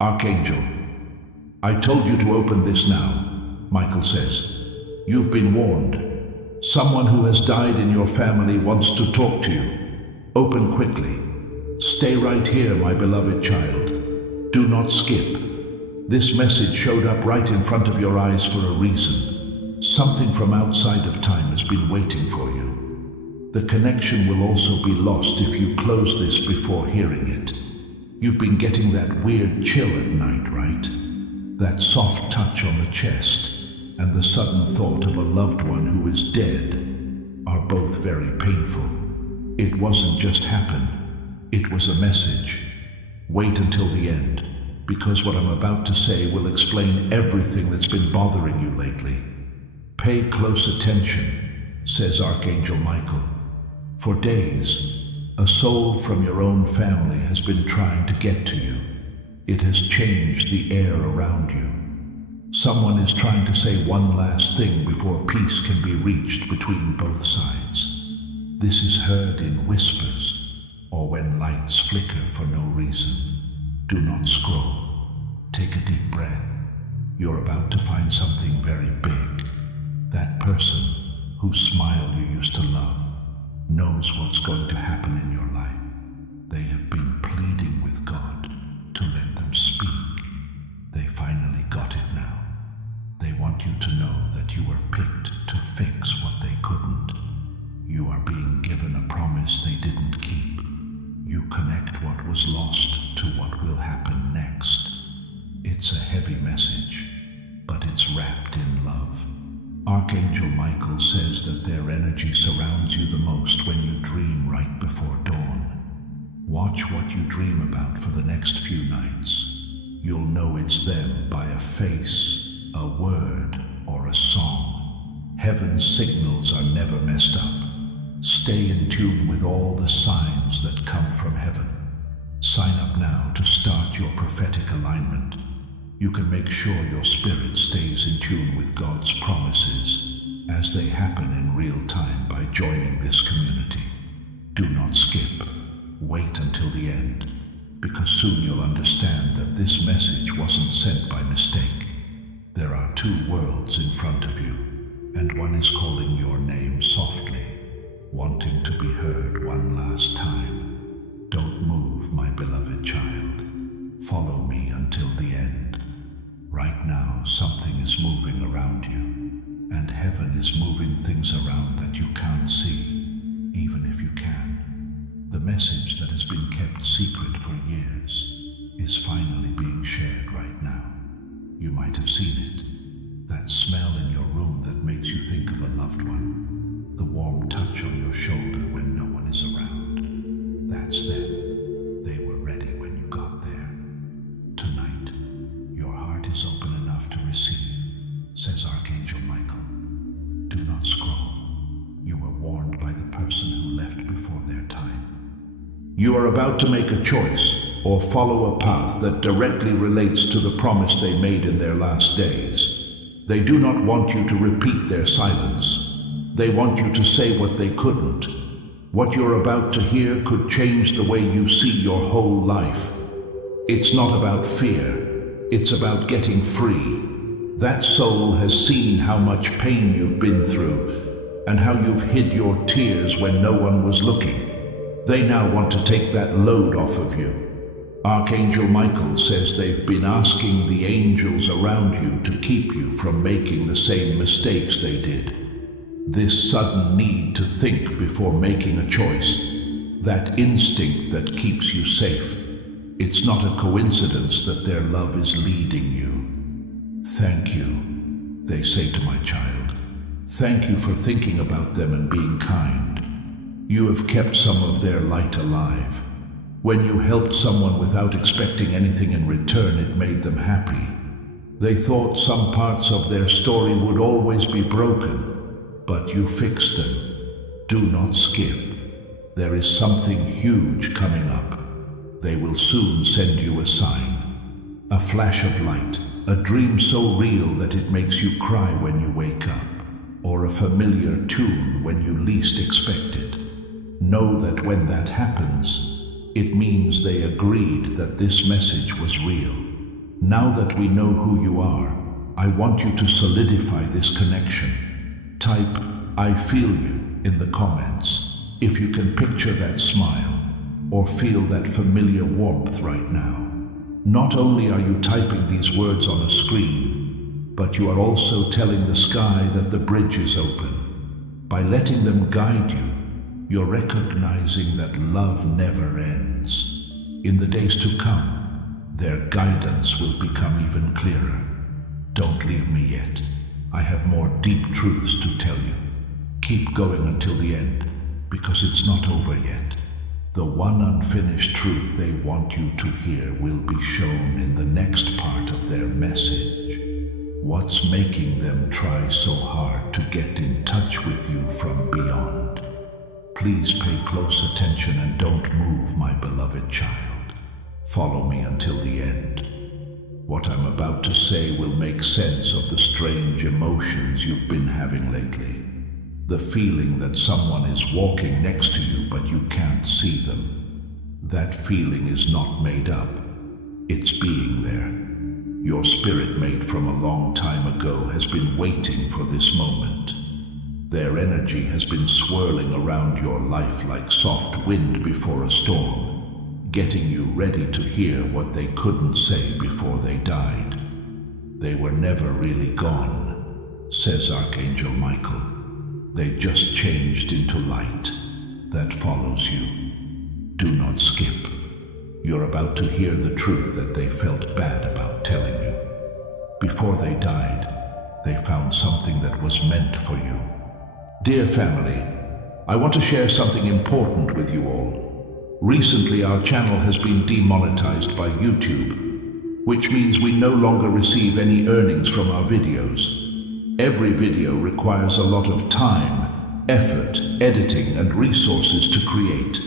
Archangel, I told you to open this now, Michael says. You've been warned. Someone who has died in your family wants to talk to you. Open quickly. Stay right here, my beloved child. Do not skip. This message showed up right in front of your eyes for a reason. Something from outside of time has been waiting for you. The connection will also be lost if you close this before hearing it. You've been getting that weird chill at night, right? That soft touch on the chest and the sudden thought of a loved one who is dead are both very painful. It wasn't just happen, it was a message. Wait until the end, because what I'm about to say will explain everything that's been bothering you lately. Pay close attention, says Archangel Michael. For days, a soul from your own family has been trying to get to you. It has changed the air around you. Someone is trying to say one last thing before peace can be reached between both sides. This is heard in whispers or when lights flicker for no reason. Do not scroll. Take a deep breath. You're about to find something very big. That person whose smile you used to love knows what's going to happen in your life. They have been pleading with God to let them speak. They finally got it now. They want you to know that you were picked to fix what they couldn't. You are being given a promise they didn't keep. You connect what was lost to what will happen next. It's a heavy message, but it's wrapped in love. Archangel Michael says that their energy surrounds you the most when you dream right before dawn. Watch what you dream about for the next few nights. You'll know it's them by a face, a word, or a song. Heaven's signals are never messed up. Stay in tune with all the signs that come from heaven. Sign up now to start your prophetic alignment. You can make sure your spirit stays in tune with God's promises as they happen in real time by joining this community. Do not skip. Wait until the end, because soon you'll understand that this message wasn't sent by mistake. There are two worlds in front of you, and one is calling your name softly, wanting to be heard one last time. Don't move, my beloved child. Follow me until the end. Right now, something is moving around you, and heaven is moving things around that you can't see, even if you can. The message that has been kept secret for years is finally being shared right now. You might have seen it, that smell in your room that makes you think of a loved one, the warm touch on your shoulder when no one is around. That's them. They were ready when you got there. Tonight, your heart is open enough to receive, says Archangel Michael. Do not scroll. You were warned by the person who left before their time. You are about to make a choice or follow a path that directly relates to the promise they made in their last days. They do not want you to repeat their silence. They want you to say what they couldn't. What you're about to hear could change the way you see your whole life. It's not about fear. It's about getting free. That soul has seen how much pain you've been through and how you've hid your tears when no one was looking. They now want to take that load off of you. Archangel Michael says they've been asking the angels around you to keep you from making the same mistakes they did. This sudden need to think before making a choice, that instinct that keeps you safe, it's not a coincidence that their love is leading you. Thank you, they say to my child. Thank you for thinking about them and being kind. You have kept some of their light alive. When you helped someone without expecting anything in return, it made them happy. They thought some parts of their story would always be broken, but you fixed them. Do not skip. There is something huge coming up. They will soon send you a sign. A flash of light, a dream so real that it makes you cry when you wake up, or a familiar tune when you least expect it. Know that when that happens, it means they agreed that this message was real. Now that we know who you are, I want you to solidify this connection. Type, "I feel you" in the comments if you can picture that smile or feel that familiar warmth right now. Not only are you typing these words on a screen, but you are also telling the sky that the bridge is open. By letting them guide you, you're recognizing that love never ends. In the days to come, their guidance will become even clearer. Don't leave me yet. I have more deep truths to tell you. Keep going until the end, because it's not over yet. The one unfinished truth they want you to hear will be shown in the next part of their message. What's making them try so hard to get in touch with you from beyond? Please pay close attention and don't move, my beloved child. Follow me until the end. What I'm about to say will make sense of the strange emotions you've been having lately. The feeling that someone is walking next to you but you can't see them. That feeling is not made up. It's being there. Your spirit mate from a long time ago has been waiting for this moment. Their energy has been swirling around your life like soft wind before a storm, getting you ready to hear what they couldn't say before they died. They were never really gone, says Archangel Michael. They just changed into light that follows you. Do not skip. You're about to hear the truth that they felt bad about telling you. Before they died, they found something that was meant for you. Dear family, I want to share something important with you all. Recently, our channel has been demonetized by YouTube, which means we no longer receive any earnings from our videos. Every video requires a lot of time, effort, editing, and resources to create.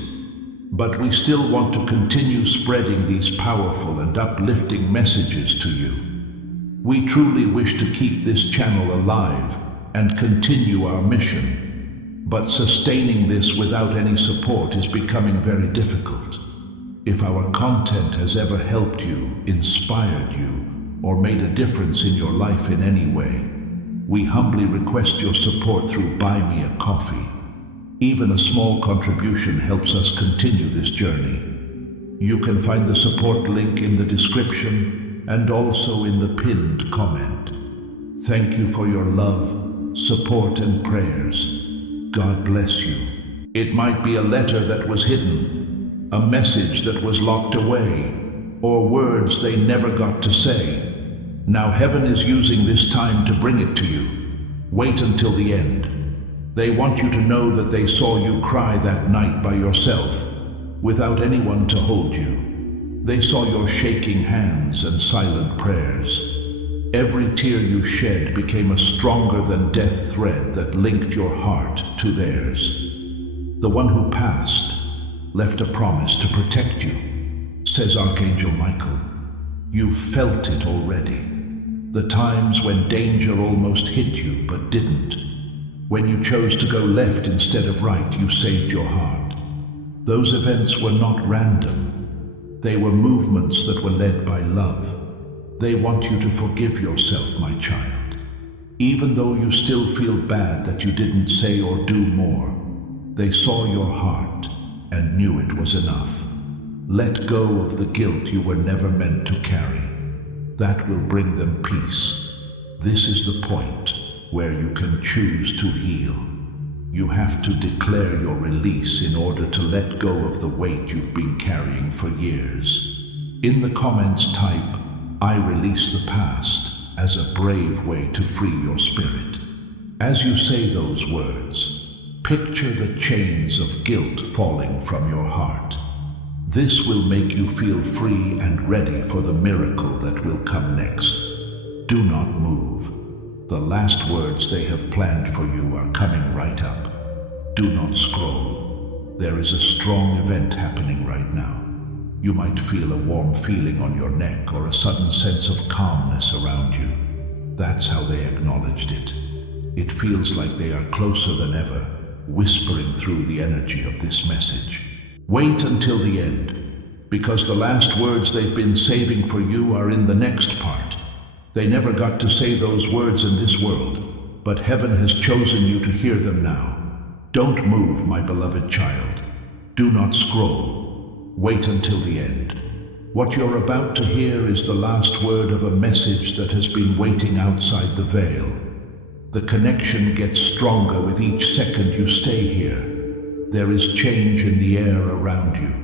But we still want to continue spreading these powerful and uplifting messages to you. We truly wish to keep this channel alive and continue our mission. But sustaining this without any support is becoming very difficult. If our content has ever helped you, inspired you, or made a difference in your life in any way, we humbly request your support through Buy Me a Coffee. Even a small contribution helps us continue this journey. You can find the support link in the description and also in the pinned comment. Thank you for your love, support, and prayers. God bless you. It might be a letter that was hidden, a message that was locked away, or words they never got to say. Now heaven is using this time to bring it to you. Wait until the end. They want you to know that they saw you cry that night by yourself, without anyone to hold you. They saw your shaking hands and silent prayers. Every tear you shed became a stronger than death thread that linked your heart to theirs. The one who passed left a promise to protect you, says Archangel Michael. You've felt it already. The times when danger almost hit you but didn't. When you chose to go left instead of right, you saved your heart. Those events were not random. They were movements that were led by love. They want you to forgive yourself, my child. Even though you still feel bad that you didn't say or do more, they saw your heart and knew it was enough. Let go of the guilt you were never meant to carry. That will bring them peace. This is the point where you can choose to heal. You have to declare your release in order to let go of the weight you've been carrying for years. In the comments type, "I release the past," as a brave way to free your spirit. As you say those words, picture the chains of guilt falling from your heart. This will make you feel free and ready for the miracle that will come next. Do not move. The last words they have planned for you are coming right up. Do not scroll. There is a strong event happening right now. You might feel a warm feeling on your neck or a sudden sense of calmness around you. That's how they acknowledged it. It feels like they are closer than ever, whispering through the energy of this message. Wait until the end, because the last words they've been saving for you are in the next part. They never got to say those words in this world, but heaven has chosen you to hear them now. Don't move, my beloved child. Do not scroll. Wait until the end. What you're about to hear is the last word of a message that has been waiting outside the veil. The connection gets stronger with each second you stay here. There is change in the air around you.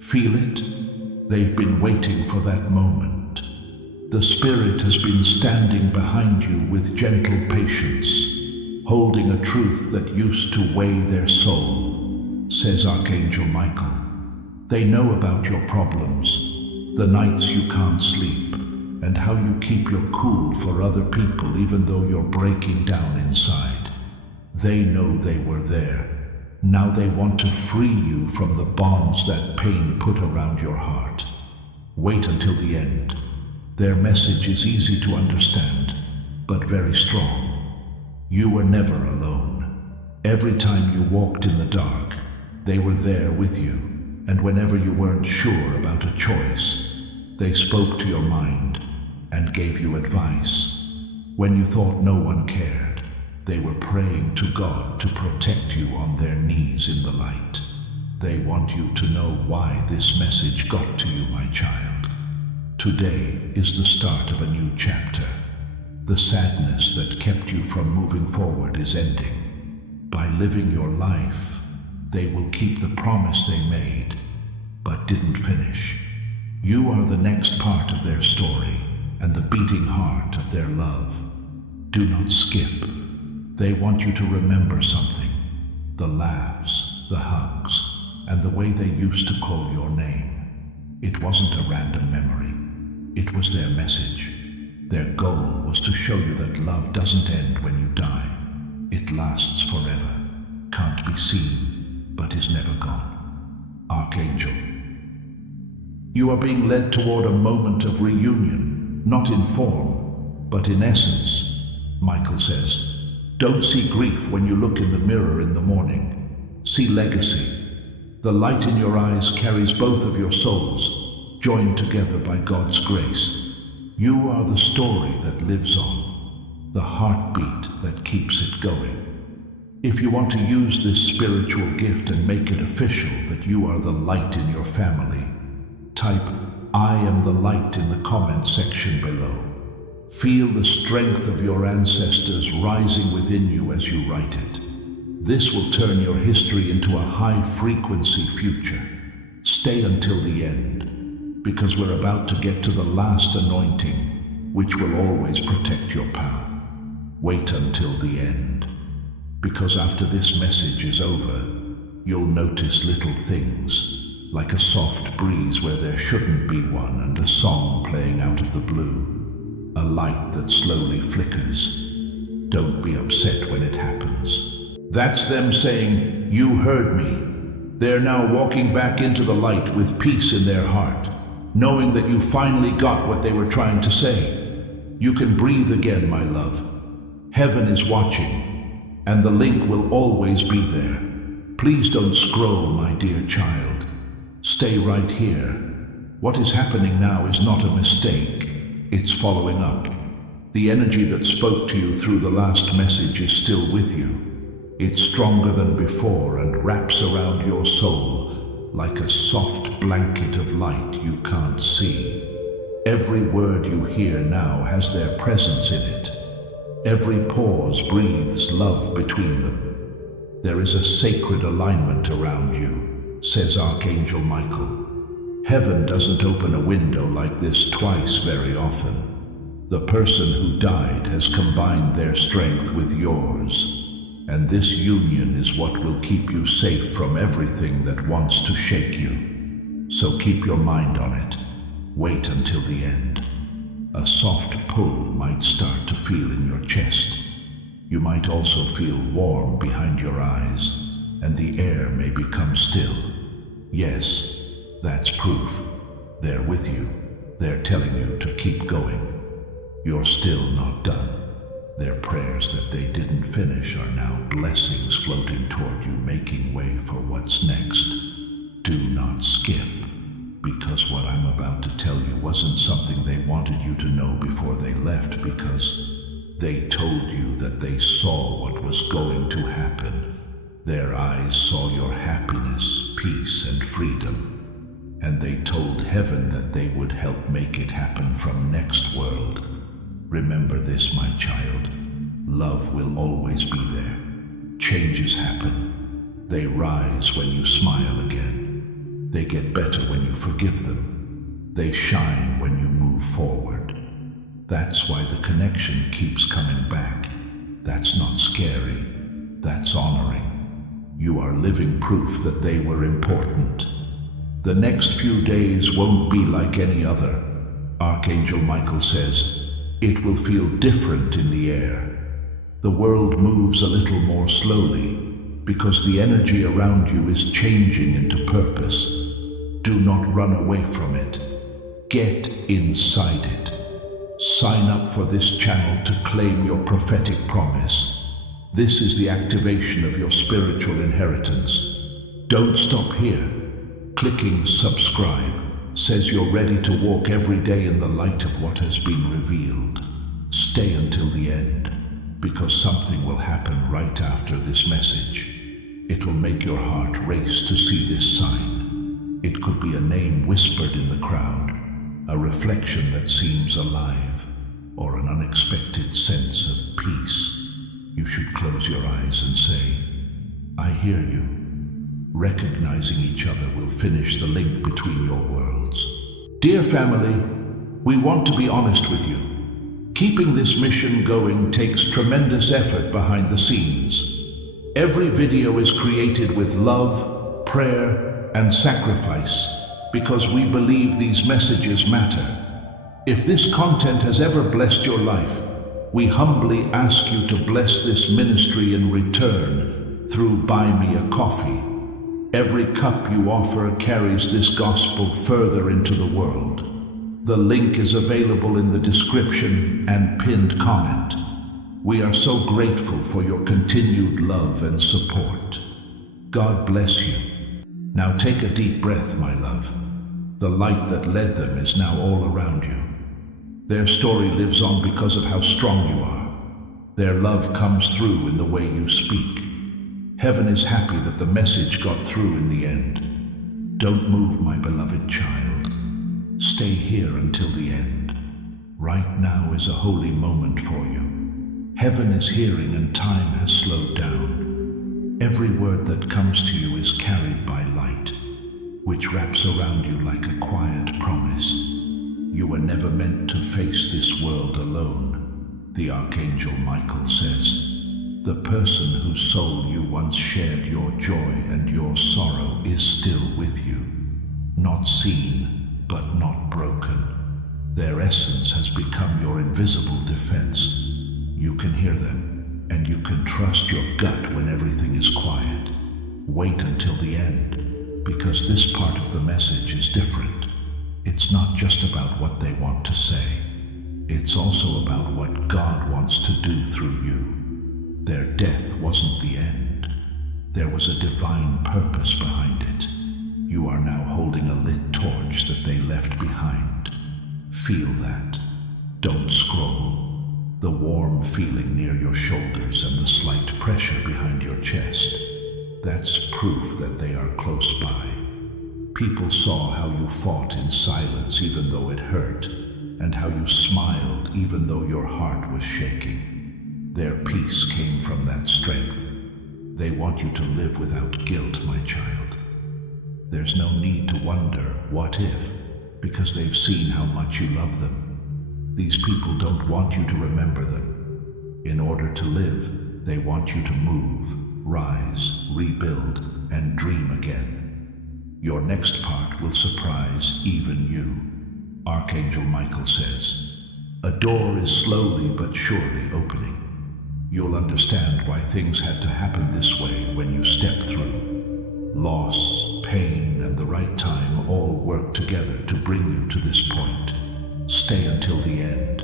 Feel it? They've been waiting for that moment. The Spirit has been standing behind you with gentle patience, holding a truth that used to weigh their soul, says Archangel Michael. They know about your problems, the nights you can't sleep, and how you keep your cool for other people even though you're breaking down inside. They know they were there. Now they want to free you from the bonds that pain put around your heart. Wait until the end. Their message is easy to understand, but very strong. You were never alone. Every time you walked in the dark, they were there with you, and whenever you weren't sure about a choice, they spoke to your mind and gave you advice. When you thought no one cared, they were praying to God to protect you on their knees in the light. They want you to know why this message got to you, my child. Today is the start of a new chapter. The sadness that kept you from moving forward is ending. By living your life, they will keep the promise they made, but didn't finish. You are the next part of their story and the beating heart of their love. Do not skip. They want you to remember something. The laughs, the hugs, and the way they used to call your name. It wasn't a random memory. It was their message. Their goal was to show you that love doesn't end when you die. It lasts forever, can't be seen, but is never gone. Archangel. You are being led toward a moment of reunion, not in form, but in essence. Michael says, don't see grief when you look in the mirror in the morning. See legacy. The light in your eyes carries both of your souls, joined together by God's grace. You are the story that lives on, the heartbeat that keeps it going. If you want to use this spiritual gift and make it official that you are the light in your family, type "I am the light" in the comment section below. Feel the strength of your ancestors rising within you as you write it. This will turn your history into a high-frequency future. Stay until the end, because we're about to get to the last anointing, which will always protect your path. Wait until the end, because after this message is over, you'll notice little things, like a soft breeze where there shouldn't be one and a song playing out of the blue. A light that slowly flickers. Don't be upset when it happens. That's them saying, you heard me. They're now walking back into the light with peace in their heart, knowing that you finally got what they were trying to say. You can breathe again, my love. Heaven is watching, and the link will always be there. Please don't scroll, my dear child. Stay right here. What is happening now is not a mistake. It's following up. The energy that spoke to you through the last message is still with you. It's stronger than before and wraps around your soul like a soft blanket of light you can't see. Every word you hear now has their presence in it. Every pause breathes love between them. There is a sacred alignment around you, says Archangel Michael. Heaven doesn't open a window like this twice very often. The person who died has combined their strength with yours, and this union is what will keep you safe from everything that wants to shake you. So keep your mind on it. Wait until the end. A soft pull might start to feel in your chest. You might also feel warm behind your eyes, and the air may become still. Yes, that's proof. They're with you. They're telling you to keep going. You're still not done. Their prayers that they didn't finish are now blessings floating toward you, making way for what's next. Do not skip. because what I'm about to tell you wasn't something they wanted you to know before they left, because they told you that they saw what was going to happen. Their eyes saw your happiness, peace, and freedom, and they told heaven that they would help make it happen from next world. Remember this, my child. Love will always be there. Changes happen. They rise when you smile again. They get better when you forgive them. They shine when you move forward. That's why the connection keeps coming back. That's not scary. That's honoring. You are living proof that they were important. The next few days won't be like any other. Archangel Michael says, it will feel different in the air. The world moves a little more slowly because the energy around you is changing into purpose. Do not run away from it. Get inside it. Sign up for this channel to claim your prophetic promise. This is the activation of your spiritual inheritance. Don't stop here. Clicking subscribe says you're ready to walk every day in the light of what has been revealed. Stay until the end, because something will happen right after this message. It will make your heart race to see this sign. It could be a name whispered in the crowd, a reflection that seems alive, or an unexpected sense of peace. You should close your eyes and say, I hear you. Recognizing each other will finish the link between your worlds. Dear family, we want to be honest with you. Keeping this mission going takes tremendous effort behind the scenes. Every video is created with love, prayer, and sacrifice because we believe these messages matter. If this content has ever blessed your life, we humbly ask you to bless this ministry in return through Buy Me a Coffee. Every cup you offer carries this gospel further into the world. The link is available in the description and pinned comment. We are so grateful for your continued love and support. God bless you. Now take a deep breath, my love. The light that led them is now all around you. Their story lives on because of how strong you are. Their love comes through in the way you speak. Heaven is happy that the message got through in the end. Don't move, my beloved child. Stay here until the end. Right now is a holy moment for you. Heaven is hearing and time has slowed down. Every word that comes to you is carried by light, which wraps around you like a quiet promise. You were never meant to face this world alone. The Archangel Michael says, the person whose soul you once shared your joy and your sorrow is still with you. Not seen, but not broken. Their essence has become your invisible defense. You can hear them, and you can trust your gut when everything is quiet. Wait until the end, because this part of the message is different. It's not just about what they want to say. It's also about what God wants to do through you. Their death wasn't the end. There was a divine purpose behind it. You are now holding a lit torch that they left behind. Feel that. Don't scroll. The warm feeling near your shoulders and the slight pressure behind your chest. That's proof that they are close by. People saw how you fought in silence even though it hurt, and how you smiled even though your heart was shaking. Their peace came from that strength. They want you to live without guilt, my child. There's no need to wonder, what if, because they've seen how much you love them. These people don't want you to remember them. In order to live, they want you to move, rise, rebuild, and dream again. Your next part will surprise even you. Archangel Michael says, a door is slowly but surely opening. You'll understand why things had to happen this way when you step through. Loss, pain, and the right time all work together to bring you to this point. Stay until the end,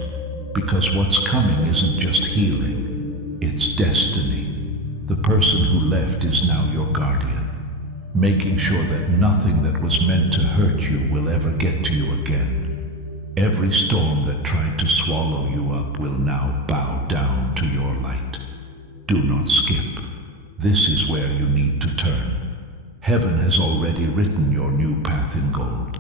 because what's coming isn't just healing, it's destiny. The person who left is now your guardian. making sure that nothing that was meant to hurt you will ever get to you again. Every storm that tried to swallow you up will now bow down to your light. Do not skip. This is where you need to turn. Heaven has already written your new path in gold.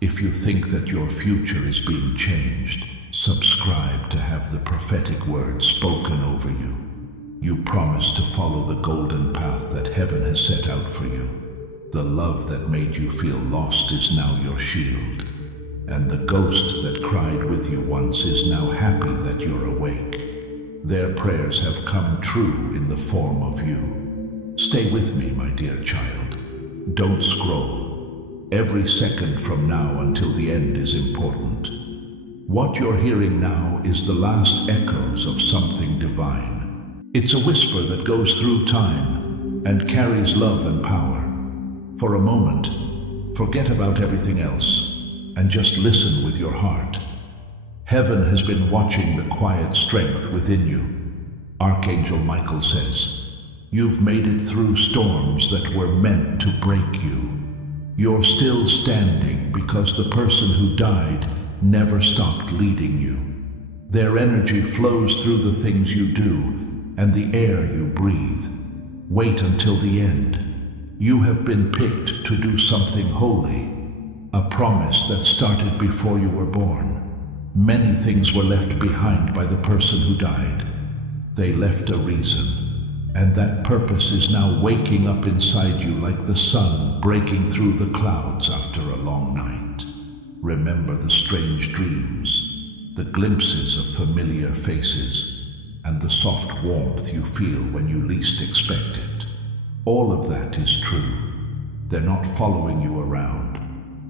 If you think that your future is being changed, subscribe to have the prophetic word spoken over you. You promise to follow the golden path that heaven has set out for you. The love that made you feel lost is now your shield, and the ghost that cried with you once is now happy that you're awake. Their prayers have come true in the form of you. Stay with me, my dear child. Don't scroll. Every second from now until the end is important. What you're hearing now is the last echoes of something divine. It's a whisper that goes through time and carries love and power. For a moment, forget about everything else and just listen with your heart. Heaven has been watching the quiet strength within you. Archangel Michael says, "You've made it through storms that were meant to break you. You're still standing because the person who died never stopped leading you. Their energy flows through the things you do and the air you breathe. Wait until the end. You have been picked to do something holy, a promise that started before you were born. Many things were left behind by the person who died. They left a reason, and that purpose is now waking up inside you like the sun breaking through the clouds after a long night. Remember the strange dreams, the glimpses of familiar faces, and the soft warmth you feel when you least expect it. All of that is true. They're not following you around.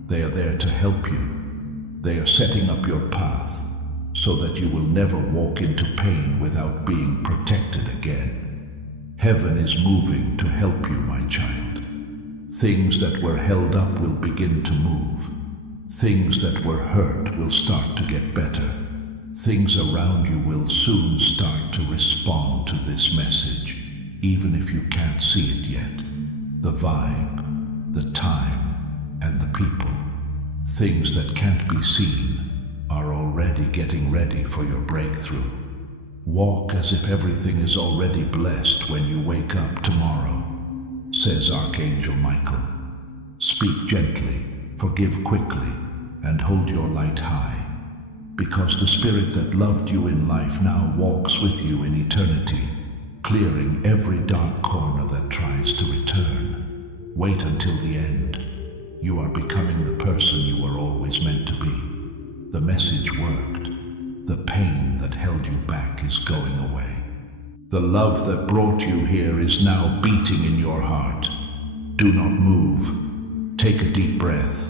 They are there to help you. They are setting up your path so that you will never walk into pain without being protected again. Heaven is moving to help you, my child. Things that were held up will begin to move. Things that were hurt will start to get better. Things around you will soon start to respond to this message, even if you can't see it yet. The vibe, the time, and the people, things that can't be seen, are already getting ready for your breakthrough. Walk as if everything is already blessed when you wake up tomorrow, says Archangel Michael. Speak gently, forgive quickly, and hold your light high, because the spirit that loved you in life now walks with you in eternity, clearing every dark corner that tries to return. Wait until the end. You are becoming the person you were always meant to be. The message worked. The pain that held you back is going away. The love that brought you here is now beating in your heart. Do not move. Take a deep breath.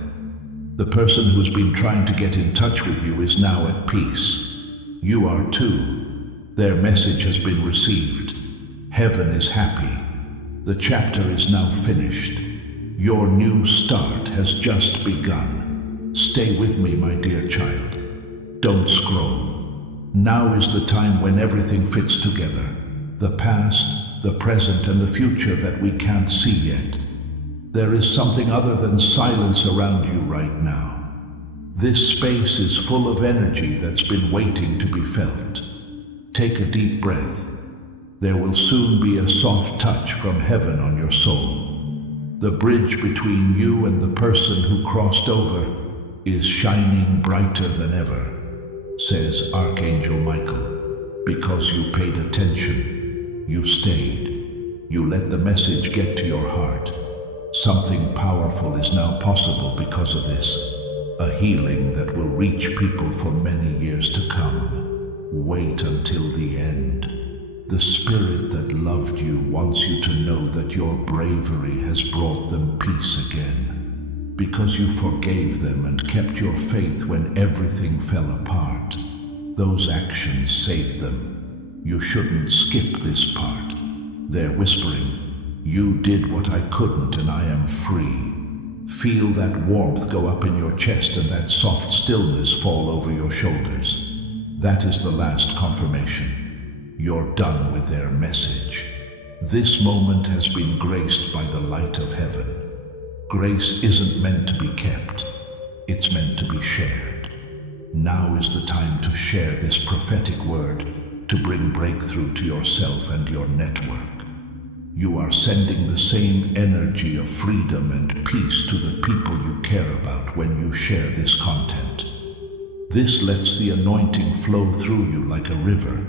The person who has been trying to get in touch with you is now at peace. You are too. Their message has been received. Heaven is happy. The chapter is now finished. Your new start has just begun. Stay with me, my dear child. Don't scroll. Now is the time when everything fits together. The past, the present, and the future that we can't see yet. There is something other than silence around you right now. This space is full of energy that's been waiting to be felt. Take a deep breath. There will soon be a soft touch from heaven on your soul. The bridge between you and the person who crossed over is shining brighter than ever, says Archangel Michael. Because you paid attention, you stayed, you let the message get to your heart. Something powerful is now possible because of this, a healing that will reach people for many years to come. Wait until the end. The spirit that loved you wants you to know that your bravery has brought them peace again. Because you forgave them and kept your faith when everything fell apart. Those actions saved them. You shouldn't skip this part. They're whispering, "You did what I couldn't and I am free." Feel that warmth go up in your chest and that soft stillness fall over your shoulders. That is the last confirmation. You're done with their message. This moment has been graced by the light of heaven. Grace isn't meant to be kept, it's meant to be shared. Now is the time to share this prophetic word to bring breakthrough to yourself and your network. You are sending the same energy of freedom and peace to the people you care about when you share this content. This lets the anointing flow through you like a river.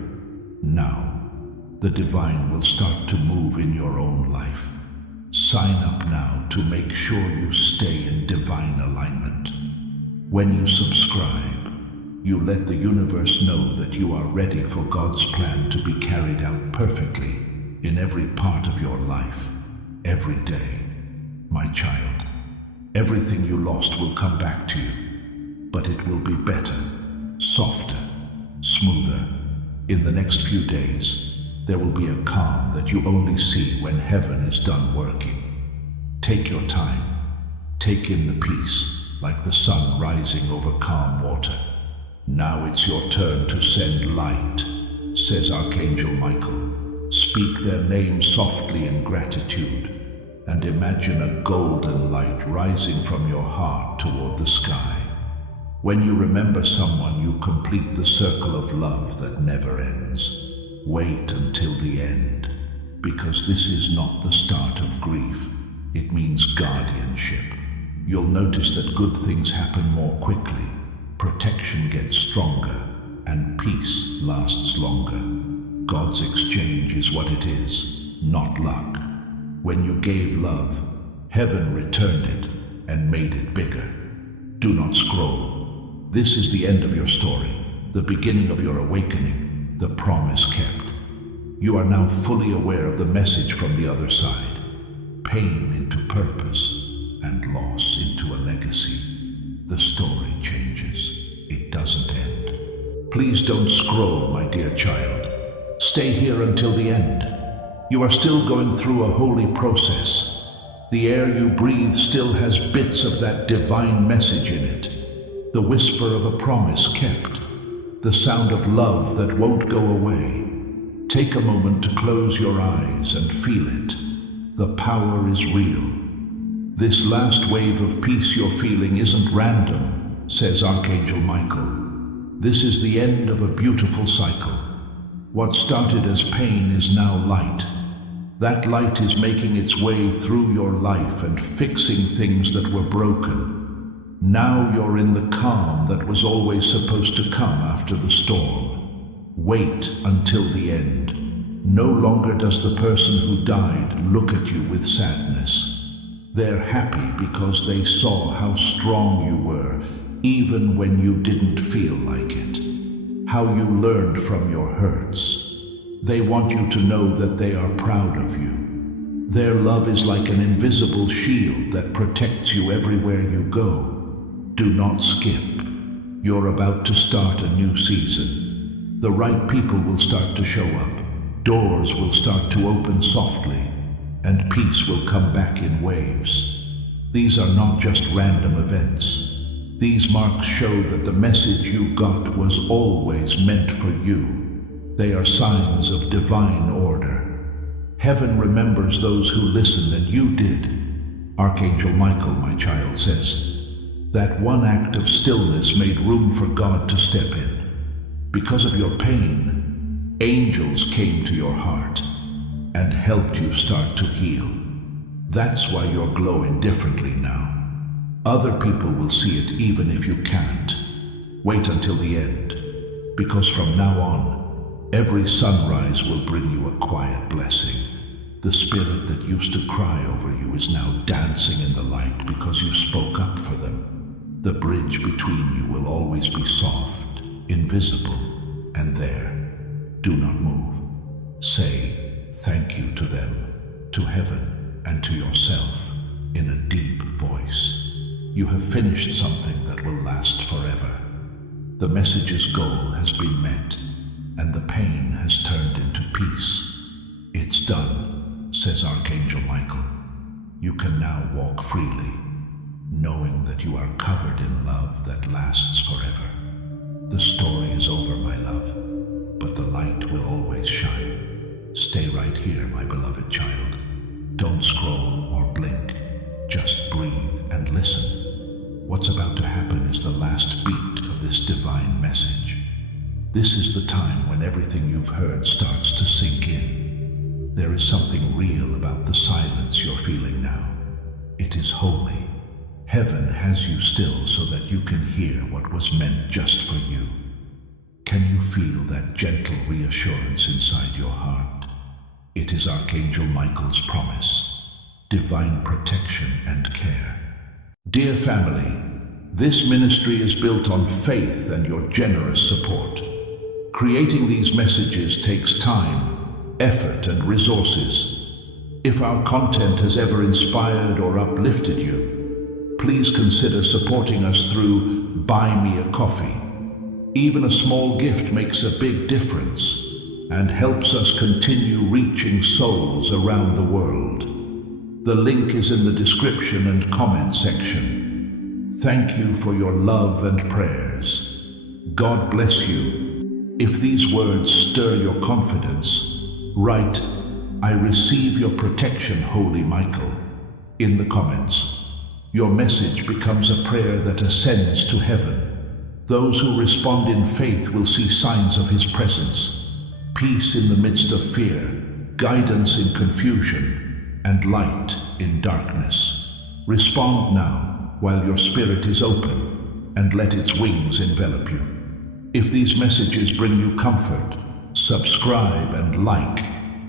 Now, the divine will start to move in your own life. Sign up now to make sure you stay in divine alignment. When you subscribe, you let the universe know that you are ready for God's plan to be carried out perfectly in every part of your life, every day. My child, everything you lost will come back to you, but it will be better, softer, smoother. In the next few days, there will be a calm that you only see when heaven is done working. Take your time. Take in the peace, like the sun rising over calm water. Now it's your turn to send light, says Archangel Michael. Speak their name softly in gratitude, and imagine a golden light rising from your heart toward the sky. When you remember someone, you complete the circle of love that never ends. Wait until the end, because this is not the start of grief. It means guardianship. You'll notice that good things happen more quickly, protection gets stronger, and peace lasts longer. God's exchange is what it is, not luck. When you gave love, heaven returned it and made it bigger. Do not scroll. This is the end of your story, the beginning of your awakening, the promise kept. You are now fully aware of the message from the other side. Pain into purpose and loss into a legacy. The story changes. It doesn't end. Please don't scroll, my dear child. Stay here until the end. You are still going through a holy process. The air you breathe still has bits of that divine message in it. The whisper of a promise kept. The sound of love that won't go away. Take a moment to close your eyes and feel it. The power is real. This last wave of peace you're feeling isn't random, says Archangel Michael. This is the end of a beautiful cycle. What started as pain is now light. That light is making its way through your life and fixing things that were broken. Now you're in the calm that was always supposed to come after the storm. Wait until the end. No longer does the person who died look at you with sadness. They're happy because they saw how strong you were, even when you didn't feel like it. How you learned from your hurts. They want you to know that they are proud of you. Their love is like an invisible shield that protects you everywhere you go. Do not skip. You're about to start a new season. The right people will start to show up. Doors will start to open softly, and peace will come back in waves. These are not just random events. These marks show that the message you got was always meant for you. They are signs of divine order. Heaven remembers those who listened, and you did. Archangel Michael, my child, says, that one act of stillness made room for God to step in. Because of your pain, angels came to your heart and helped you start to heal. That's why you're glowing differently now. Other people will see it even if you can't. Wait until the end, because from now on, every sunrise will bring you a quiet blessing. The spirit that used to cry over you is now dancing in the light because you spoke up for them. The bridge between you will always be soft, invisible, and there. Do not move. Say thank you to them, to heaven, and to yourself in a deep voice. You have finished something that will last forever. The message's goal has been met, and the pain has turned into peace. It's done, says Archangel Michael. You can now walk freely, knowing that you are covered in love that lasts forever. The story is over, my love, but the light will always shine. Stay right here, my beloved child. Don't scroll or blink. Just breathe. This is the time when everything you've heard starts to sink in. There is something real about the silence you're feeling now. It is holy. Heaven has you still so that you can hear what was meant just for you. Can you feel that gentle reassurance inside your heart? It is Archangel Michael's promise, divine protection and care. Dear family, this ministry is built on faith and your generous support. Creating these messages takes time, effort, and resources. If our content has ever inspired or uplifted you, please consider supporting us through Buy Me a Coffee. Even a small gift makes a big difference and helps us continue reaching souls around the world. The link is in the description and comment section. Thank you for your love and prayers. God bless you. If these words stir your confidence, write, "I receive your protection, Holy Michael," in the comments. Your message becomes a prayer that ascends to heaven. Those who respond in faith will see signs of His presence, peace in the midst of fear, guidance in confusion, and light in darkness. Respond now while your spirit is open, and let its wings envelop you. If these messages bring you comfort, subscribe and like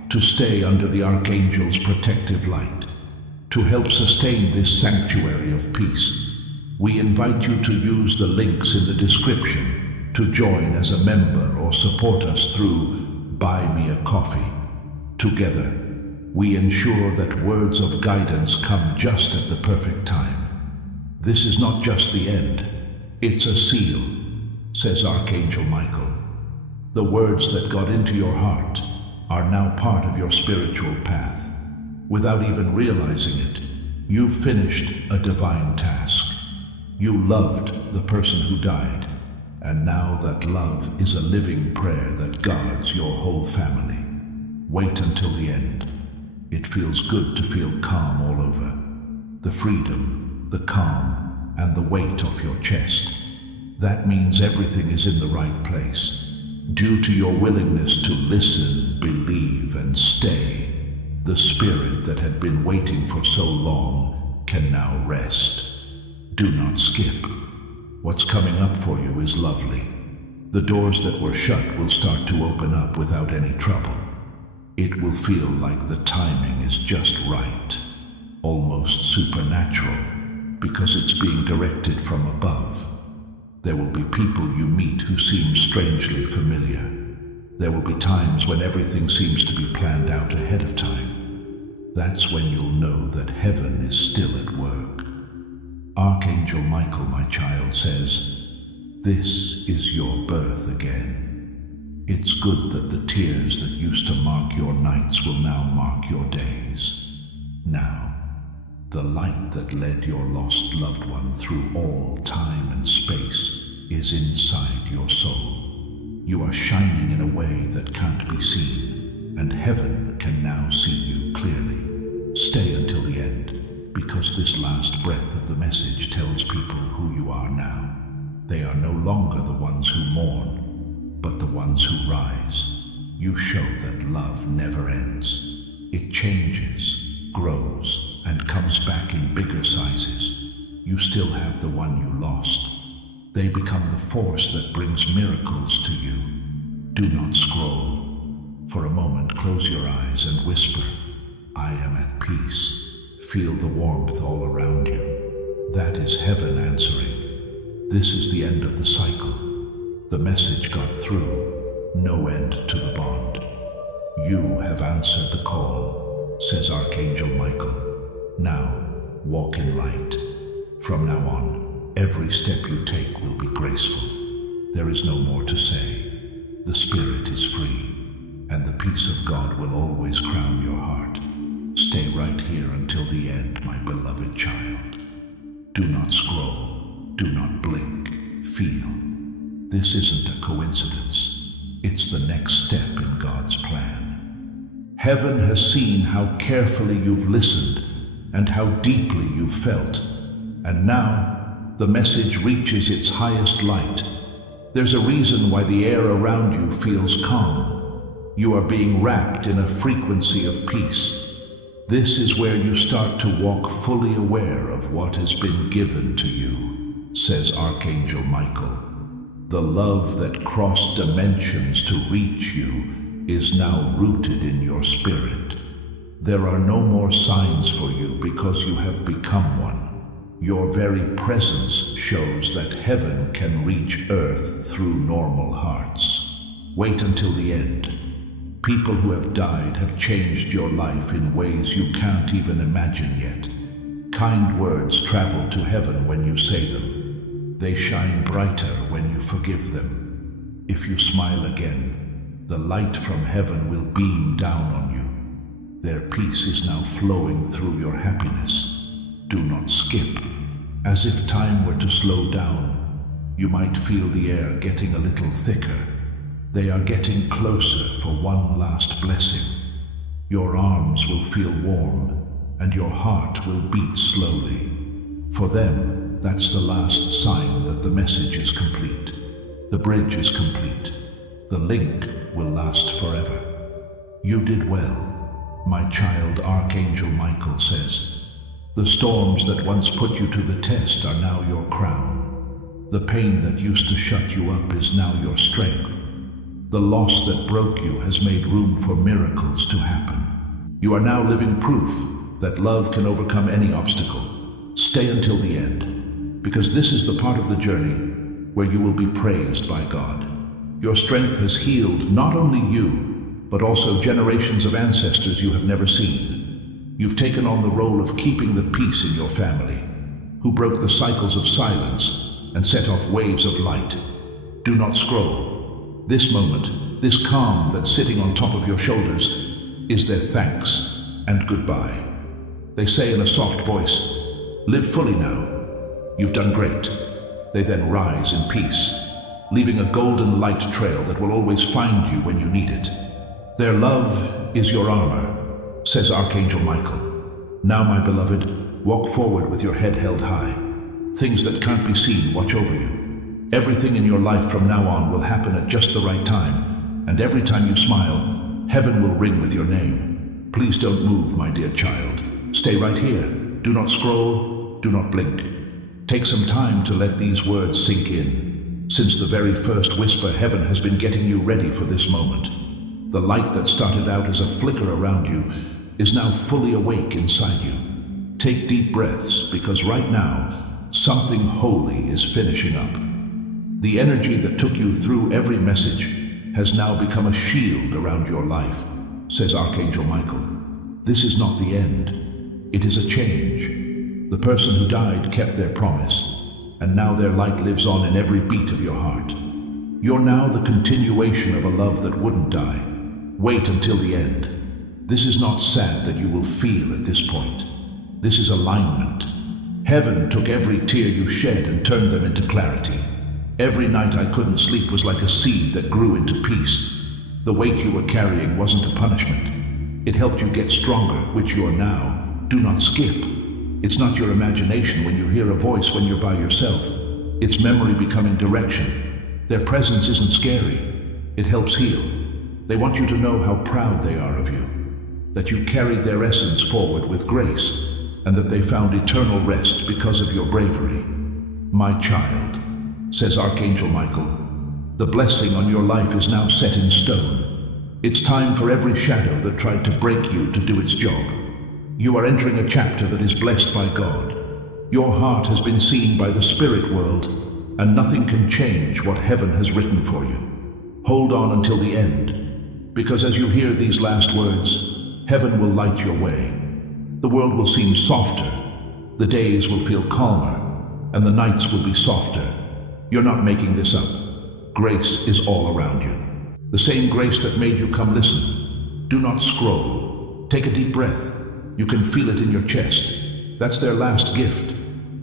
to stay under the Archangel's protective light. To help sustain this sanctuary of peace, we invite you to use the links in the description to join as a member or support us through Buy Me a Coffee. Together, we ensure that words of guidance come just at the perfect time. This is not just the end, it's a seal, says Archangel Michael. The words that got into your heart are now part of your spiritual path. Without even realizing it, you've finished a divine task. You loved the person who died, and now that love is a living prayer that guards your whole family. Wait until the end. It feels good to feel calm all over. The freedom, the calm, and the weight off your chest. That means everything is in the right place. Due to your willingness to listen, believe, and stay, the spirit that had been waiting for so long can now rest. Do not skip. What's coming up for you is lovely. The doors that were shut will start to open up without any trouble. It will feel like the timing is just right, almost supernatural, because it's being directed from above. There will be people you meet who seem strangely familiar. There will be times when everything seems to be planned out ahead of time. That's when you'll know that heaven is still at work. Archangel Michael, my child, says, "This is your birth again." It's good that the tears that used to mark your nights will now mark your days. Now, the light that led your lost loved one through all time and space is inside your soul. You are shining in a way that can't be seen, and heaven can now see you clearly. Stay until the end, because this last breath of the message tells people who you are now. They are no longer the ones who mourn, but the ones who rise. You show that love never ends. It changes, grows, and comes back in bigger sizes. You still have the one you lost. They become the force that brings miracles to you. Do not scroll. For a moment, close your eyes and whisper, "I am at peace." Feel the warmth all around you. That is heaven answering. This is the end of the cycle. The message got through. No end to the bond. You have answered the call, says Archangel Michael. Now, walk in light. From now on, every step you take will be graceful. There is no more to say. The spirit is free, and the peace of God will always crown your heart. Stay right here until the end, my beloved child. Do not scroll. Do not blink. Feel. This isn't a coincidence. It's the next step in God's plan. Heaven has seen how carefully you've listened and how deeply you've felt. And now the message reaches its highest light. There's a reason why the air around you feels calm. You are being wrapped in a frequency of peace. This is where you start to walk fully aware of what has been given to you, says Archangel Michael. The love that crossed dimensions to reach you is now rooted in your spirit. There are no more signs for you because you have become one. Your very presence shows that heaven can reach earth through normal hearts. Wait until the end. People who have died have changed your life in ways you can't even imagine yet. Kind words travel to heaven when you say them. They shine brighter when you forgive them. If you smile again, the light from heaven will beam down on you. Their peace is now flowing through your happiness. Do not skip. As if time were to slow down, you might feel the air getting a little thicker. They are getting closer for one last blessing. Your arms will feel warm, and your heart will beat slowly. For them, that's the last sign that the message is complete. The bridge is complete. The link will last forever. You did well, my child, Archangel Michael says. The storms that once put you to the test are now your crown. The pain that used to shut you up is now your strength. The loss that broke you has made room for miracles to happen. You are now living proof that love can overcome any obstacle. Stay until the end, because this is the part of the journey where you will be praised by God. Your strength has healed not only you, but also generations of ancestors you have never seen. You've taken on the role of keeping the peace in your family, who broke the cycles of silence and set off waves of light. Do not scroll. This moment, this calm that's sitting on top of your shoulders, is their thanks and goodbye. They say in a soft voice, "Live fully now. You've done great." They then rise in peace, leaving a golden light trail that will always find you when you need it. Their love is your armor, says Archangel Michael. Now, my beloved, walk forward with your head held high. Things that can't be seen watch over you. Everything in your life from now on will happen at just the right time, and every time you smile, heaven will ring with your name. Please don't move, my dear child. Stay right here. Do not scroll, do not blink. Take some time to let these words sink in. Since the very first whisper, heaven has been getting you ready for this moment. The light that started out as a flicker around you is now fully awake inside you. Take deep breaths, because right now, something holy is finishing up. The energy that took you through every message has now become a shield around your life, says Archangel Michael. This is not the end. It is a change. The person who died kept their promise, and now their light lives on in every beat of your heart. You're now the continuation of a love that wouldn't die. Wait until the end. This is not sad that you will feel at this point. This is alignment. Heaven took every tear you shed and turned them into clarity. Every night I couldn't sleep was like a seed that grew into peace. The weight you were carrying wasn't a punishment. It helped you get stronger, which you are now. Do not skip. It's not your imagination when you hear a voice when you're by yourself. It's memory becoming direction. Their presence isn't scary. It helps heal. They want you to know how proud they are of you, that you carried their essence forward with grace, and that they found eternal rest because of your bravery. My child, says Archangel Michael, the blessing on your life is now set in stone. It's time for every shadow that tried to break you to do its job. You are entering a chapter that is blessed by God. Your heart has been seen by the spirit world, and nothing can change what heaven has written for you. Hold on until the end, because as you hear these last words, heaven will light your way. The world will seem softer, the days will feel calmer, and the nights will be softer. You're not making this up. Grace is all around you. The same grace that made you come listen. Do not scroll. Take a deep breath. You can feel it in your chest. That's their last gift.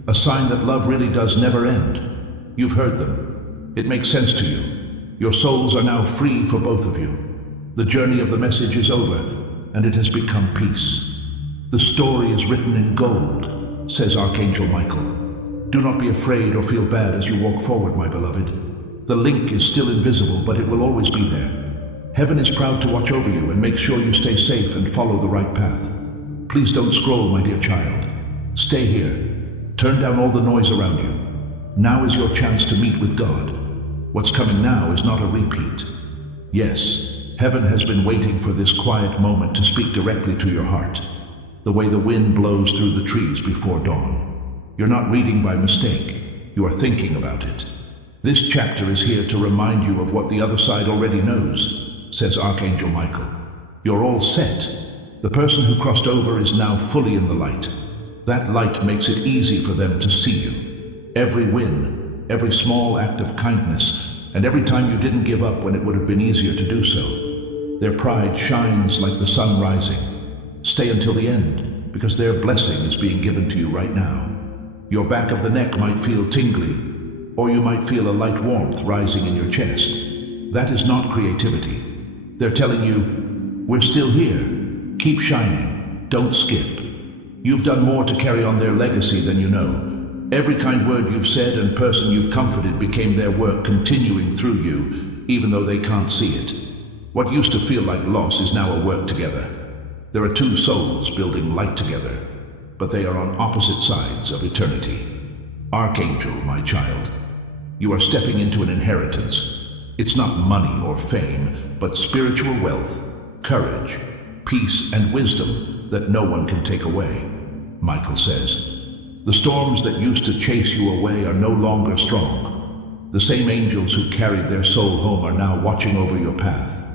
A sign that love really does never end. You've heard them. It makes sense to you. Your souls are now free for both of you. The journey of the message is over, and it has become peace. The story is written in gold, says Archangel Michael. Do not be afraid or feel bad as you walk forward, my beloved. The link is still invisible, but it will always be there. Heaven is proud to watch over you and make sure you stay safe and follow the right path. Please don't scroll, my dear child. Stay here. Turn down all the noise around you. Now is your chance to meet with God. What's coming now is not a repeat. Yes, heaven has been waiting for this quiet moment to speak directly to your heart, the way the wind blows through the trees before dawn. You're not reading by mistake. You are thinking about it. This chapter is here to remind you of what the other side already knows, says Archangel Michael. You're all set. The person who crossed over is now fully in the light. That light makes it easy for them to see you. Every win, every small act of kindness, and every time you didn't give up when it would have been easier to do so. Their pride shines like the sun rising. Stay until the end, because their blessing is being given to you right now. Your back of the neck might feel tingly, or you might feel a light warmth rising in your chest. That is not creativity. They're telling you, we're still here. Keep shining. Don't skip. You've done more to carry on their legacy than you know. Every kind word you've said and person you've comforted became their work continuing through you, even though they can't see it. What used to feel like loss is now a work together. There are two souls building light together, but they are on opposite sides of eternity. Archangel, my child, you are stepping into an inheritance. It's not money or fame, but spiritual wealth, courage, peace, and wisdom that no one can take away. Michael says, the storms that used to chase you away are no longer strong. The same angels who carried their soul home are now watching over your path.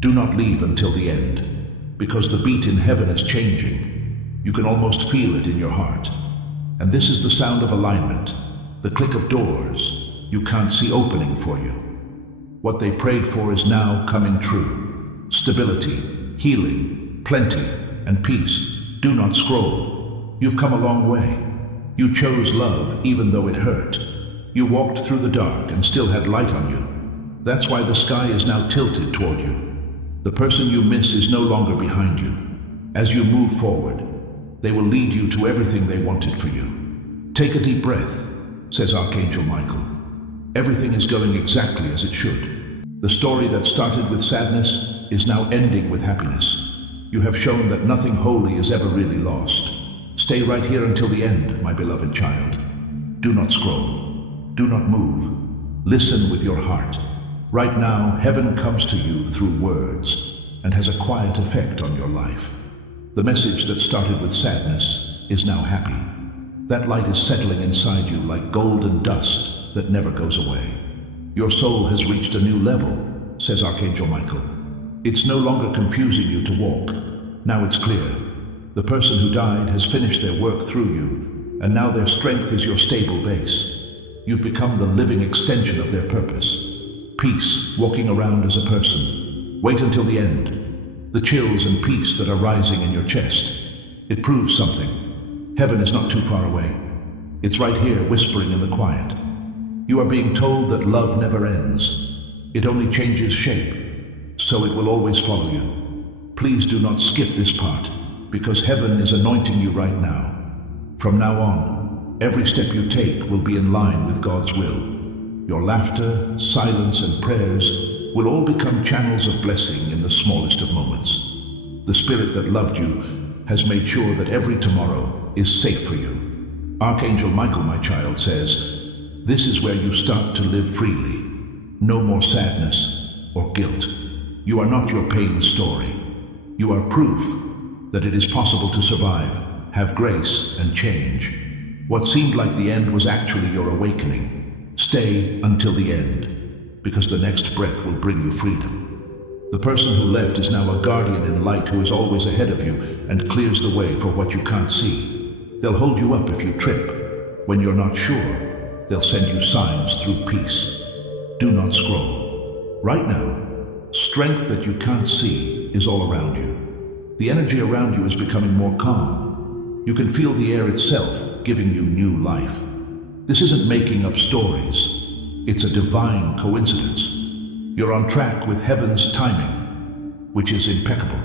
Do not leave until the end, because the beat in heaven is changing. You can almost feel it in your heart. And this is the sound of alignment, the click of doors you can't see opening for you. What they prayed for is now coming true. Stability, healing, plenty, and peace. Do not scroll. You've come a long way. You chose love even though it hurt. You walked through the dark and still had light on you. That's why the sky is now tilted toward you. The person you miss is no longer behind you. As you move forward, they will lead you to everything they wanted for you. Take a deep breath, says Archangel Michael. Everything is going exactly as it should. The story that started with sadness is now ending with happiness. You have shown that nothing holy is ever really lost. Stay right here until the end, my beloved child. Do not scroll. Do not move. Listen with your heart. Right now, heaven comes to you through words and has a quiet effect on your life. The message that started with sadness is now happy. That light is settling inside you like golden dust that never goes away. Your soul has reached a new level, says Archangel Michael. It's no longer confusing you to walk. Now it's clear. The person who died has finished their work through you, and now their strength is your stable base. You've become the living extension of their purpose. Peace, walking around as a person. Wait until the end. The chills and peace that are rising in your chest. It proves something. Heaven is not too far away. It's right here, whispering in the quiet. You are being told that love never ends. It only changes shape, so it will always follow you. Please do not skip this part, because heaven is anointing you right now. From now on, every step you take will be in line with God's will. Your laughter, silence, and prayers will all become channels of blessing in the smallest of moments. The Spirit that loved you has made sure that every tomorrow is safe for you. Archangel Michael, my child, says, this is where you start to live freely. No more sadness or guilt. You are not your pain's story. You are proof that it is possible to survive, have grace, and change. What seemed like the end was actually your awakening. Stay until the end, because the next breath will bring you freedom. The person who left is now a guardian in light who is always ahead of you and clears the way for what you can't see. They'll hold you up if you trip. When you're not sure, they'll send you signs through peace. Do not scroll. Right now, strength that you can't see is all around you. The energy around you is becoming more calm. You can feel the air itself giving you new life. This isn't making up stories. It's a divine coincidence. You're on track with heaven's timing, which is impeccable.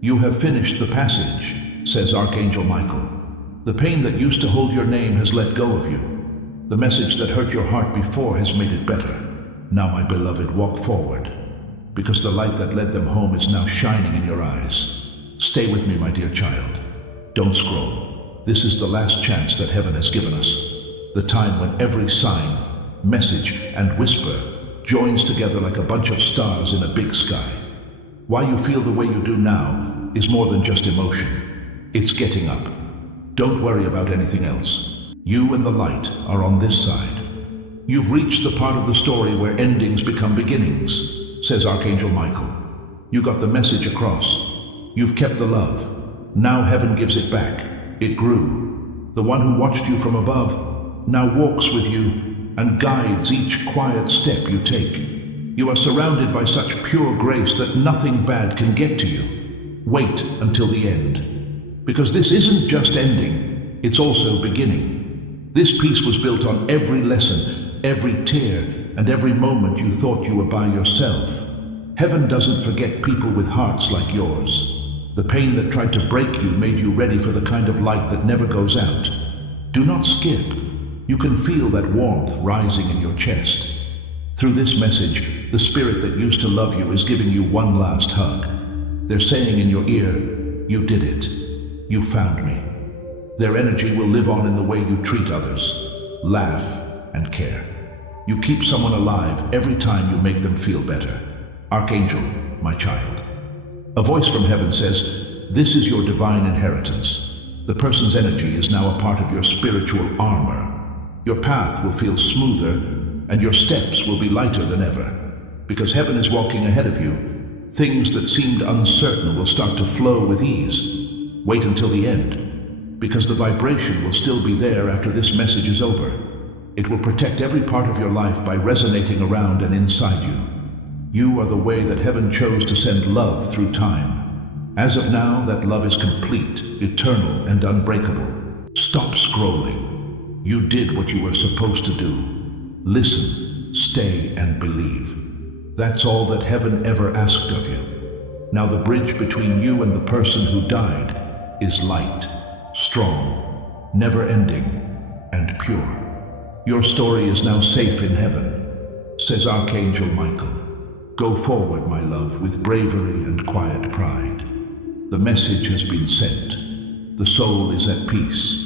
You have finished the passage, says Archangel Michael. The pain that used to hold your name has let go of you. The message that hurt your heart before has made it better. Now, my beloved, walk forward, because the light that led them home is now shining in your eyes. Stay with me, my dear child. Don't scroll. This is the last chance that heaven has given us. The time when every sign, message, and whisper joins together like a bunch of stars in a big sky. Why you feel the way you do now is more than just emotion. It's getting up. Don't worry about anything else. You and the light are on this side. You've reached the part of the story where endings become beginnings, says Archangel Michael. You got the message across. You've kept the love. Now heaven gives it back. It grew. The one who watched you from above now walks with you and guides each quiet step you take. You are surrounded by such pure grace that nothing bad can get to you. Wait until the end. Because this isn't just ending, it's also beginning. This piece was built on every lesson, every tear, and every moment you thought you were by yourself. Heaven doesn't forget people with hearts like yours. The pain that tried to break you made you ready for the kind of light that never goes out. Do not skip. You can feel that warmth rising in your chest. Through this message, the spirit that used to love you is giving you one last hug. They're saying in your ear, "You did it. You found me." Their energy will live on in the way you treat others, laugh, and care. You keep someone alive every time you make them feel better. Archangel, my child. A voice from heaven says, "This is your divine inheritance." The person's energy is now a part of your spiritual armor. Your path will feel smoother, and your steps will be lighter than ever. Because heaven is walking ahead of you, things that seemed uncertain will start to flow with ease. Wait until the end, because the vibration will still be there after this message is over. It will protect every part of your life by resonating around and inside you. You are the way that heaven chose to send love through time. As of now, that love is complete, eternal, and unbreakable. Stop scrolling. You did what you were supposed to do. Listen, stay, and believe. That's all that heaven ever asked of you. Now the bridge between you and the person who died is light, strong, never-ending, and pure. Your story is now safe in heaven, says Archangel Michael. Go forward, my love, with bravery and quiet pride. The message has been sent. The soul is at peace,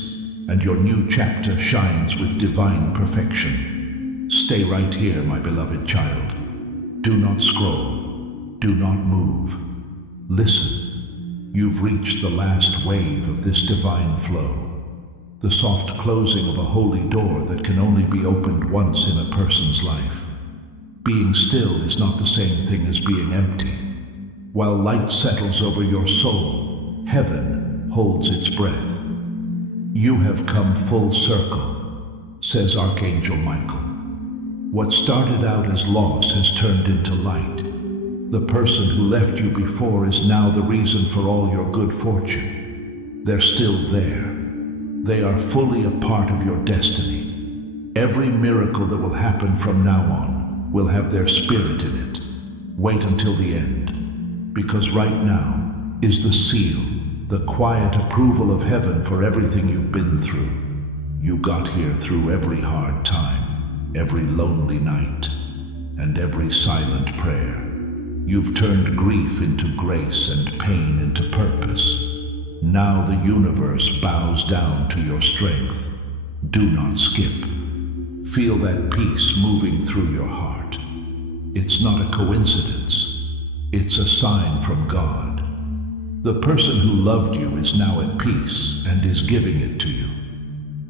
and your new chapter shines with divine perfection. Stay right here, my beloved child. Do not scroll. Do not move. Listen. You've reached the last wave of this divine flow. The soft closing of a holy door that can only be opened once in a person's life. Being still is not the same thing as being empty. While light settles over your soul, heaven holds its breath. You have come full circle, says Archangel Michael. What started out as loss has turned into light. The person who left you before is now the reason for all your good fortune. They're still there. They are fully a part of your destiny. Every miracle that will happen from now on will have their spirit in it. Wait until the end, because right now is the seal, the quiet approval of heaven for everything you've been through. You got here through every hard time, every lonely night, and every silent prayer. You've turned grief into grace and pain into purpose. Now the universe bows down to your strength. Do not skip. Feel that peace moving through your heart. It's not a coincidence. It's a sign from God. The person who loved you is now at peace and is giving it to you.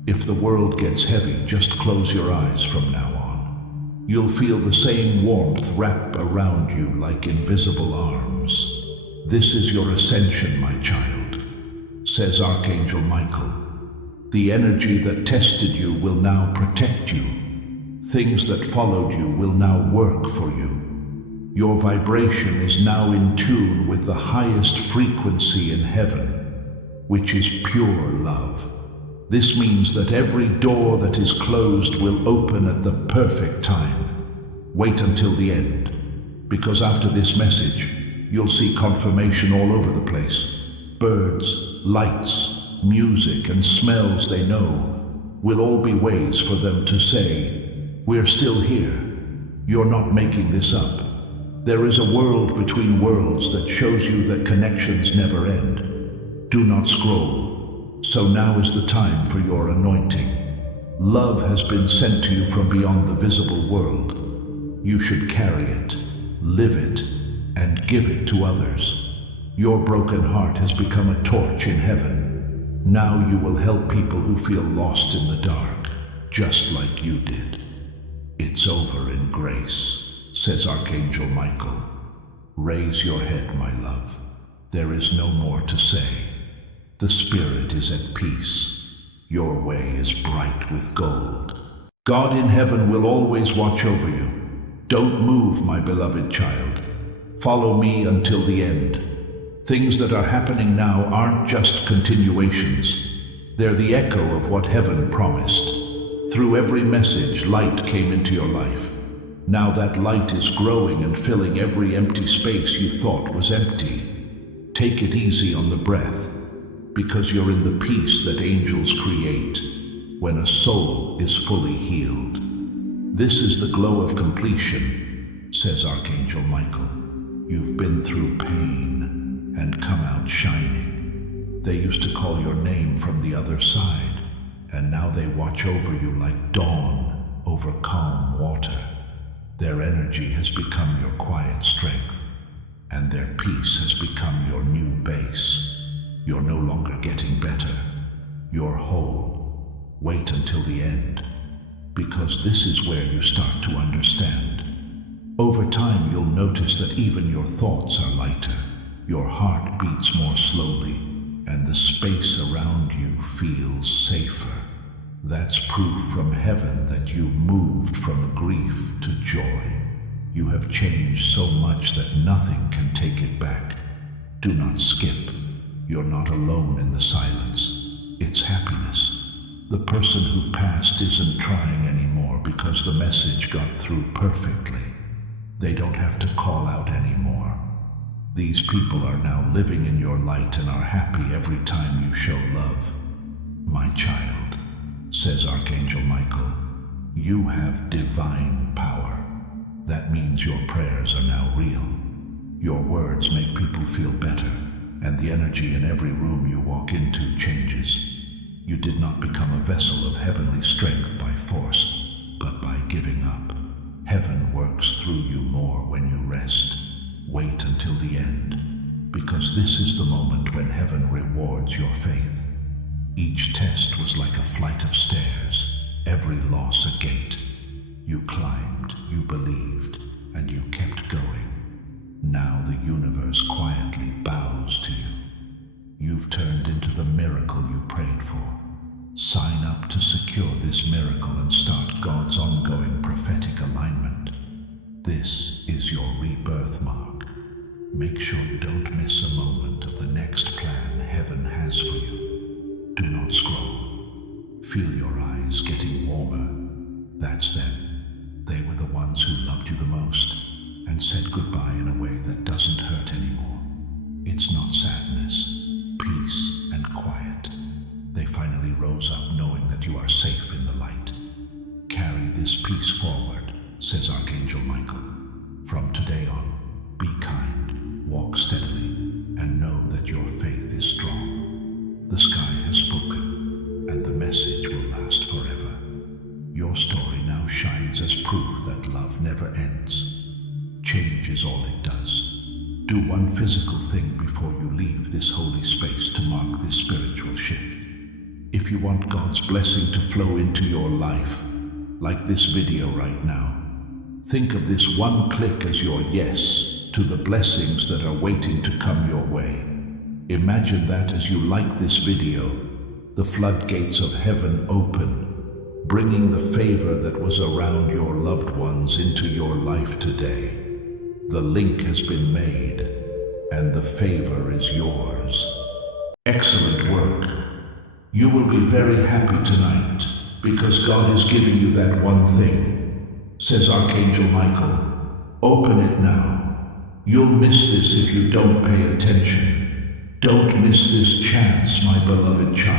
If the world gets heavy, just close your eyes from now on. You'll feel the same warmth wrap around you like invisible arms. This is your ascension, my child, says Archangel Michael. The energy that tested you will now protect you. Things that followed you will now work for you. Your vibration is now in tune with the highest frequency in heaven, which is pure love. This means that every door that is closed will open at the perfect time. Wait until the end, because after this message, you'll see confirmation all over the place. Birds, lights, music, and smells they know will all be ways for them to say, "We're still here." You're not making this up. There is a world between worlds that shows you that connections never end. Do not scroll. So now is the time for your anointing. Love has been sent to you from beyond the visible world. You should carry it, live it, and give it to others. Your broken heart has become a torch in heaven. Now you will help people who feel lost in the dark, just like you did. It's over in grace, says Archangel Michael. Raise your head, my love. There is no more to say. The spirit is at peace. Your way is bright with gold. God in heaven will always watch over you. Don't move, my beloved child. Follow me until the end. Things that are happening now aren't just continuations. They're the echo of what heaven promised. Through every message, light came into your life. Now that light is growing and filling every empty space you thought was empty. Take it easy on the breath, because you're in the peace that angels create when a soul is fully healed. This is the glow of completion, says Archangel Michael. You've been through pain and come out shining. They used to call your name from the other side, and now they watch over you like dawn over calm water. Their energy has become your quiet strength, and their peace has become your new base. You're no longer getting better. You're whole. Wait until the end, because this is where you start to understand. Over time, you'll notice that even your thoughts are lighter. Your heart beats more slowly, and the space around you feels safer. That's proof from heaven that you've moved from grief to joy. You have changed so much that nothing can take it back. Do not skip. You're not alone in the silence. It's happiness. The person who passed isn't trying anymore because the message got through perfectly. They don't have to call out anymore. These people are now living in your light and are happy every time you show love. My child, says Archangel Michael, you have divine power. That means your prayers are now real. Your words make people feel better, and the energy in every room you walk into changes. You did not become a vessel of heavenly strength by force, but by giving up. Heaven works through you more when you rest. Wait until the end, because this is the moment when heaven rewards your faith. Each test was like a flight of stairs, every loss a gate. You climbed, you believed, and you kept going. Now the universe quietly bows to you. You've turned into the miracle you prayed for. Sign up to secure this miracle and start God's ongoing prophetic alignment. This is your rebirth mark. Make sure you don't miss a moment of the next plan heaven has for you. Do not scroll. Feel your eyes getting warmer. That's them. They were the ones who loved you the most and said goodbye in a way that doesn't hurt anymore. It's not sadness, peace and quiet. They finally rose up knowing that you are safe in the light. Carry this peace forward, says Archangel Michael. From today on, be kind, walk steadily, and know that your faith is strong. The sky has spoken, and the message will last forever. Your story now shines as proof that love never ends. Change is all it does. Do one physical thing before you leave this holy space to mark this spiritual shift. If you want God's blessing to flow into your life, like this video right now, think of this one click as your yes to the blessings that are waiting to come your way. Imagine that as you like this video, the floodgates of heaven open, bringing the favor that was around your loved ones into your life today. The link has been made, and the favor is yours. Excellent work. You will be very happy tonight, because God is giving you that one thing, says Archangel Michael. Open it now. You'll miss this if you don't pay attention. Don't miss this chance, my beloved child.